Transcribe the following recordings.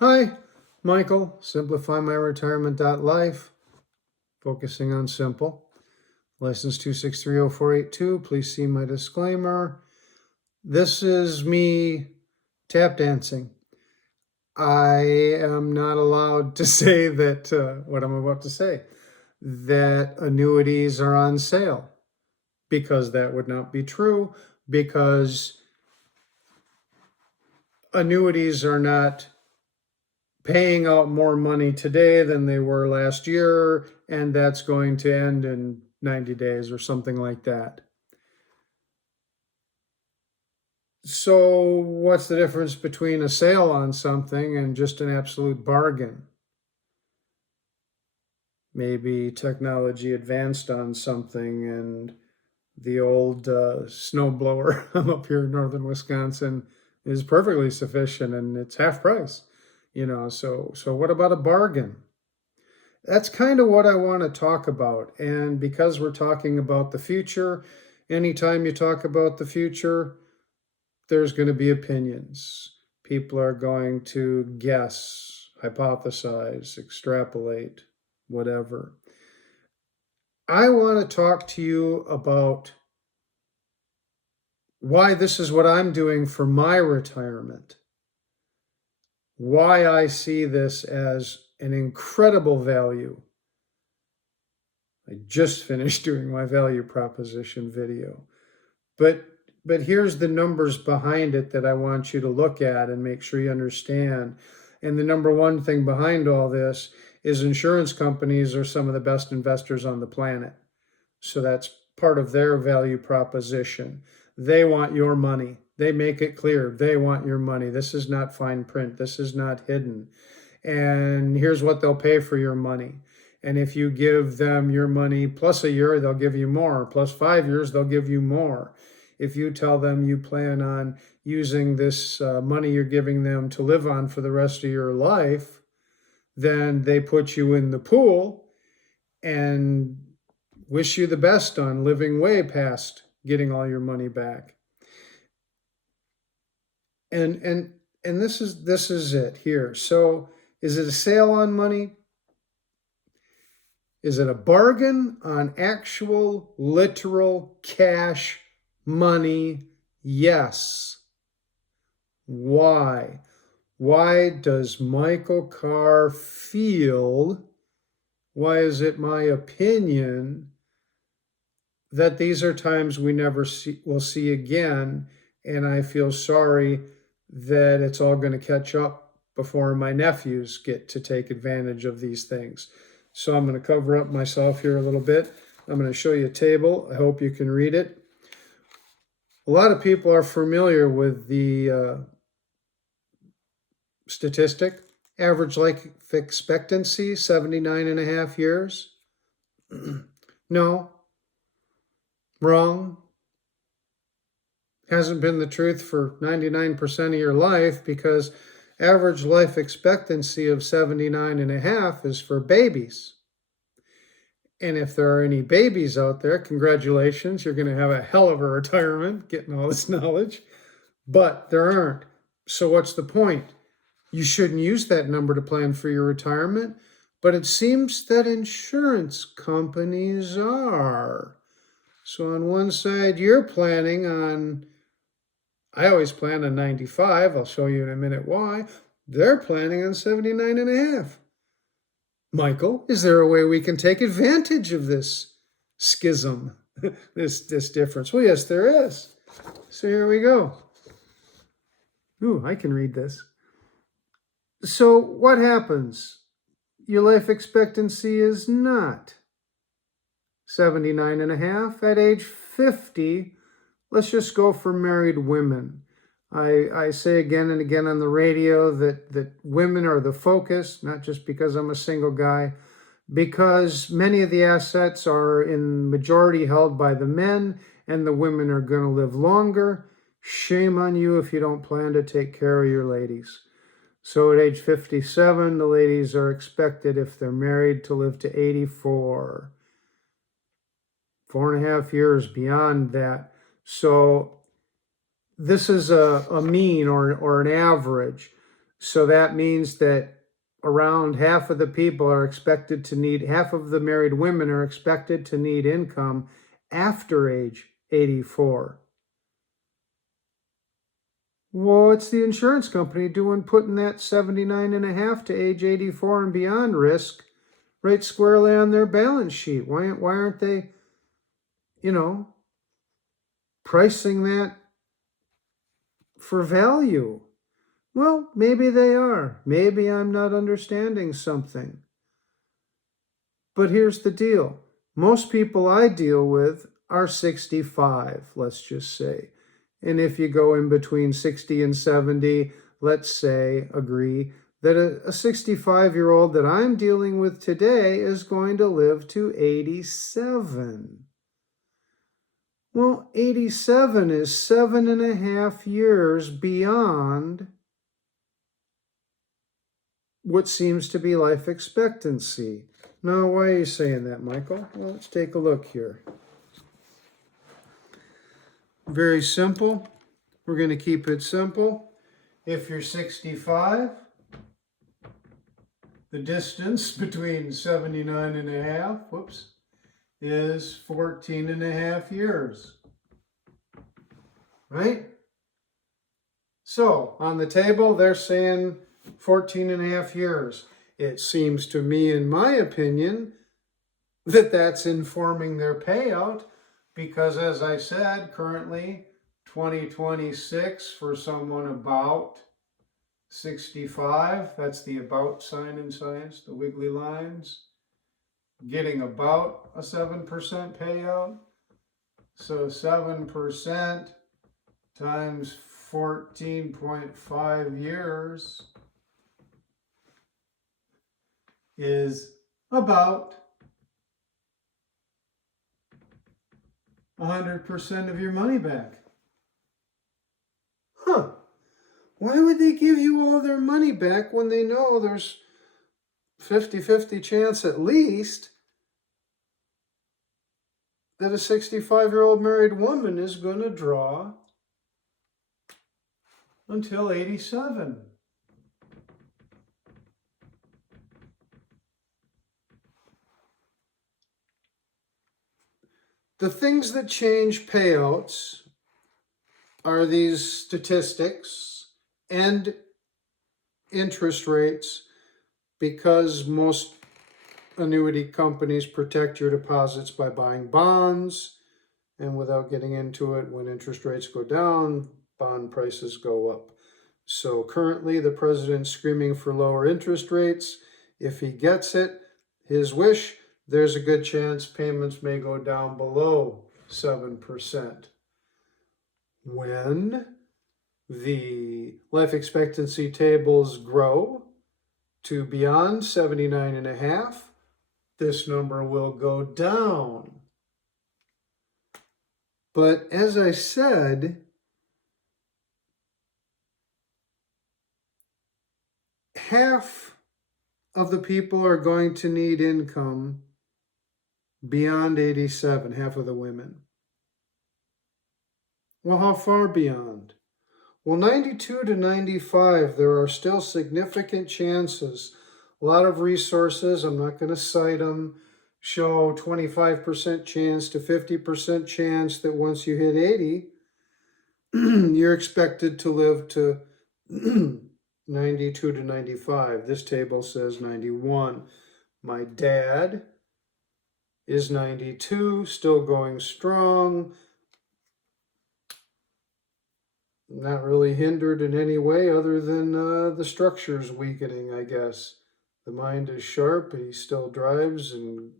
Hi, Michael, Simplifymyretirement.life, focusing on simple. License 2630482, please see my disclaimer. This is me tap dancing. I am not allowed to say that, what I'm about to say, that annuities are on sale, because that would not be true, because annuities are not paying out more money today than they were last year, and that's going to end in 90 days or something like that. So what's the difference between a sale on something and just an absolute bargain? Maybe technology advanced on something and the old snowblower I'm up here in northern Wisconsin is perfectly sufficient and it's half price. So what about a bargain? That's kind of what I want to talk about. And because we're talking about the future, anytime you talk about the future, there's going to be opinions. People are going to guess, hypothesize, extrapolate, whatever. I want to talk to you about why this is what I'm doing for my retirement, why I see this as an incredible value. I just finished doing my value proposition video. But here's the numbers behind it that I want you to look at and make sure you understand. And the number one thing behind all this is insurance companies are some of the best investors on the planet. So that's part of their value proposition. They want your money. They make it clear they want your money. This is not fine print. This is not hidden. And here's what they'll pay for your money. And if you give them your money plus a year, they'll give you more. Plus 5 years, they'll give you more. If you tell them you plan on using this money you're giving them to live on for the rest of your life, then they put you in the pool and wish you the best on living way past getting all your money back. And this is it here. So is it a sale on money? Is it a bargain on actual, literal cash money? Yes. Why? Why does Michael Carr feel, why is it my opinion, that these are times we never will see again, and I feel sorry that it's all going to catch up before my nephews get to take advantage of these things. So I'm going to cover up myself here a little bit. I'm going to show you a table. I hope you can read it. A lot of people are familiar with the statistic. Average life expectancy, 79.5 years. No, wrong. Hasn't been the truth for 99% of your life, because average life expectancy of 79.5 is for babies. And if there are any babies out there, congratulations, you're going to have a hell of a retirement getting all this knowledge. But there aren't. So what's the point? You shouldn't use that number to plan for your retirement, but it seems that insurance companies are. So on one side, you're planning on, I always plan on 95. I'll show you in a minute why. They're planning on 79.5. Michael, is there a way we can take advantage of this schism, this difference? Well, yes, there is. So here we go. Ooh, I can read this. So what happens? Your life expectancy is not 79.5. At age 50, let's just go for married women. I say again and again on the radio that women are the focus, not just because I'm a single guy, because many of the assets are in majority held by the men, and the women are going to live longer. Shame on you if you don't plan to take care of your ladies. So at age 57, the ladies are expected, if they're married, to live to 84. 4.5 years beyond that. So this is a mean or an average. So that means that around half of the people are expected to need, half of the married women are expected to need income after age 84. Well, what's the insurance company doing putting that 79.5 to age 84 and beyond risk right squarely on their balance sheet? Why aren't they, pricing that for value? Well, maybe they are. Maybe I'm not understanding something. But here's the deal. Most people I deal with are 65, let's just say. And if you go in between 60 and 70, let's say, agree, that a 65-year-old that I'm dealing with today is going to live to 87. Well, 87 is 7.5 years beyond what seems to be life expectancy. Now, why are you saying that, Michael? Well, let's take a look here. Very simple. We're going to keep it simple. If you're 65, the distance between 79.5, is 14.5 years. Right? So, on the table, they're saying 14.5 years. It seems to me, in my opinion, that that's informing their payout because, as I said, currently 2026 for someone about 65, that's the about sign in science, the wiggly lines, getting about a 7% payout. So 7% times 14.5 years is about 100% of your money back. Huh. Why would they give you all their money back when they know there's 50-50 chance at least that a 65-year-old married woman is going to draw until 87? The things that change payouts are these statistics and interest rates, because most annuity companies protect your deposits by buying bonds, and without getting into it, when interest rates go down, bond prices go up. So currently the president's screaming for lower interest rates. If he gets it, his wish, there's a good chance payments may go down below 7%. When the life expectancy tables grow to beyond 79.5, this number will go down. But as I said, half of the people are going to need income beyond 87, half of the women. Well, how far beyond? Well, 92 to 95, there are still significant chances. A lot of resources, I'm not going to cite them, show 25% chance to 50% chance that once you hit 80, you're expected to live to 92 to 95. This table says 91. My dad is 92, still going strong. Not really hindered in any way other than the structure's weakening, I guess. The mind is sharp, and he still drives and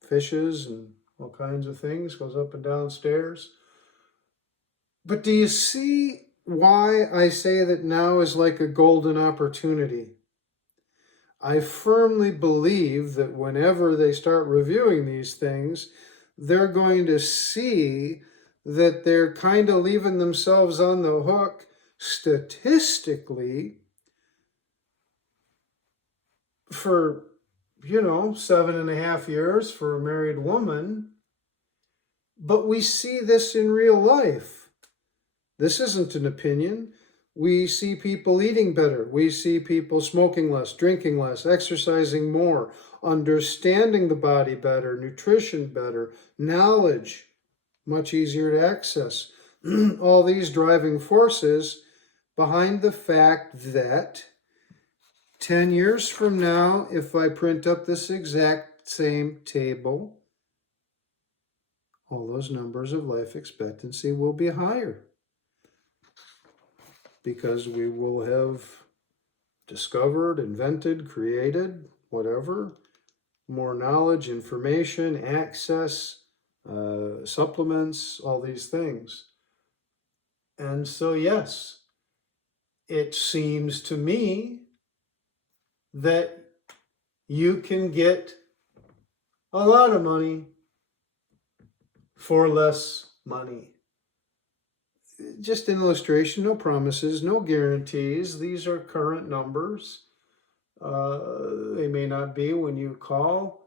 fishes and all kinds of things, goes up and down stairs. But do you see why I say that now is like a golden opportunity? I firmly believe that whenever they start reviewing these things, they're going to see that they're kind of leaving themselves on the hook statistically for, 7.5 years for a married woman. But we see this in real life. This isn't an opinion. We see people eating better. We see people smoking less, drinking less, exercising more, understanding the body better, nutrition better, knowledge much easier to access. All these driving forces behind the fact that 10 years from now, if I print up this exact same table, all those numbers of life expectancy will be higher because we will have discovered, invented, created, whatever, more knowledge, information, access, supplements, all these things. And so, yes, it seems to me that you can get a lot of money for less money. Just an illustration, no promises, no guarantees. These are current numbers. They may not be when you call.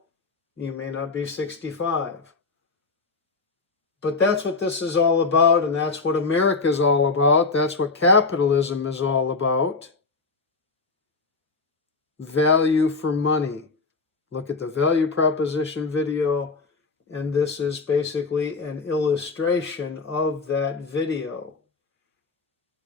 You may not be 65. But that's what this is all about, and that's what America is all about. That's what capitalism is all about. Value for money. Look at the value proposition video, and this is basically an illustration of that video.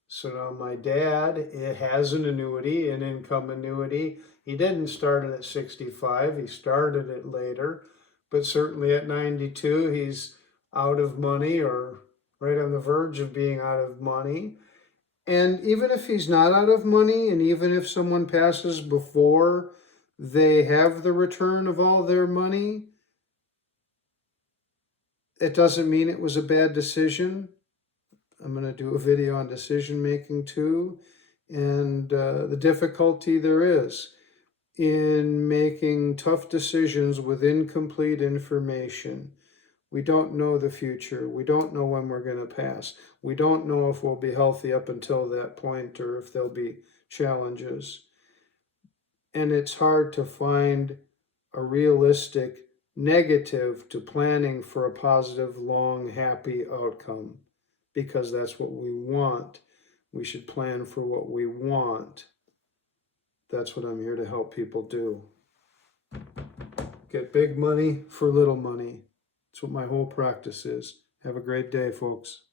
So now my dad, it has an annuity, an income annuity. He didn't start it at 65, he started it later, but certainly at 92, he's out of money or right on the verge of being out of money. And even if he's not out of money, and even if someone passes before they have the return of all their money, it doesn't mean it was a bad decision. I'm going to do a video on decision making too, and the difficulty there is in making tough decisions with incomplete information. We don't know the future. We don't know when we're going to pass. We don't know if we'll be healthy up until that point or if there'll be challenges. And it's hard to find a realistic negative to planning for a positive, long, happy outcome, because that's what we want. We should plan for what we want. That's what I'm here to help people do. Get big money for little money. That's what my whole practice is. Have a great day, folks.